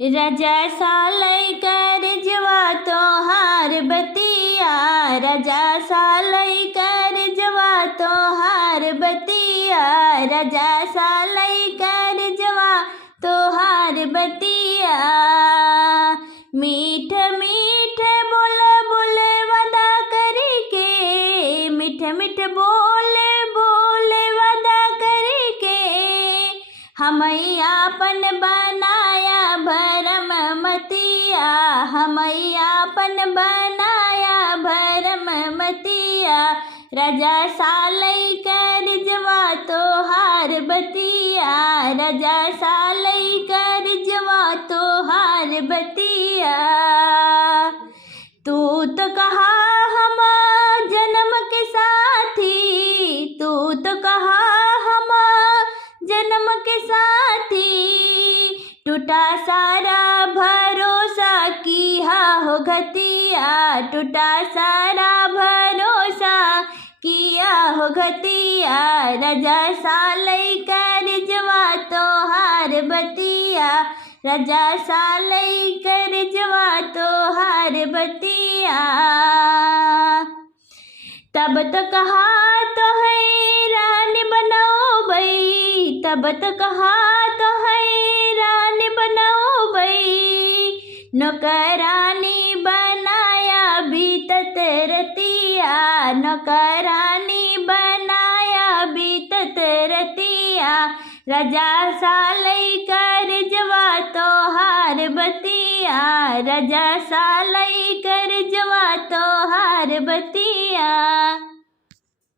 राजा सालय कर जवा तोहार बतिया, राजा सालय कर जवा तोहार बतिया, राजा सालय कर जवा तोहार बतिया। मीठ मीठ बोल बोल वादा करके, मीठ मीठ बोल बोल वादा करके, हमई आपन बनाया भरम मतिया, हमई आपन बनाया भरम मतिया। राजा सालय कर जवा तोहार बतिया, राजा सालय कर जवा तोहार बतिया। तू तो कहा हम जन्म के साथी, तू तो कहा हम जन्म के साथी, टूटा सारा भरोसा किया हो घतिया, टूटा सारा भरोसा किया हो घतिया। राजा सालय कर जवा तोहार बतिया, राजा सालय कर जवा तोहार बतिया। तब तो कहा तो है रानी बनाओ बई, तब तो कहा तो है रानी बनाओ बई, नौकरानी बनाया बीतत रतिया, नौकरानी बनाया बीतत रतिया। राजा सालय कर जवा तोहार बतिया, राजा सालय कर जवा तोहार बतिया।